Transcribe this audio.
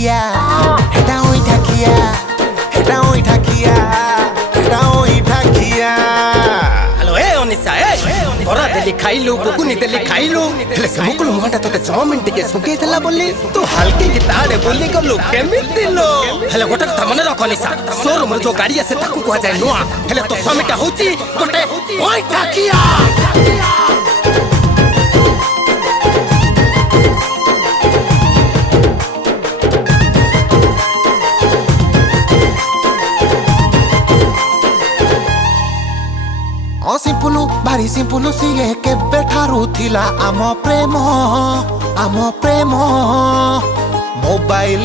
ठाकिया हेटा ओई ठाकिया हेटा ओई ठाकिया हेटा ओई ठाकिया। हेलो ए ओनिसा ए बरा देली खाइलु बुकुनी देली खाइलु हेले से मुकुल मुहाटा तोते 6 मिनिट के सुके देला बोली तू हल्के की ताड़े बोली गलु केमिति लो हेले गोटे कथा मने रख ओनिसा शोरूम रे जो गाड़ी आसे ताकू को जाय नुआ हेले तो समिटा होची गोटे ओई ठाकिया। सिंपुलु भारी सिंपुलु सिए के बेठारू थिला आम प्रेम मोबाइल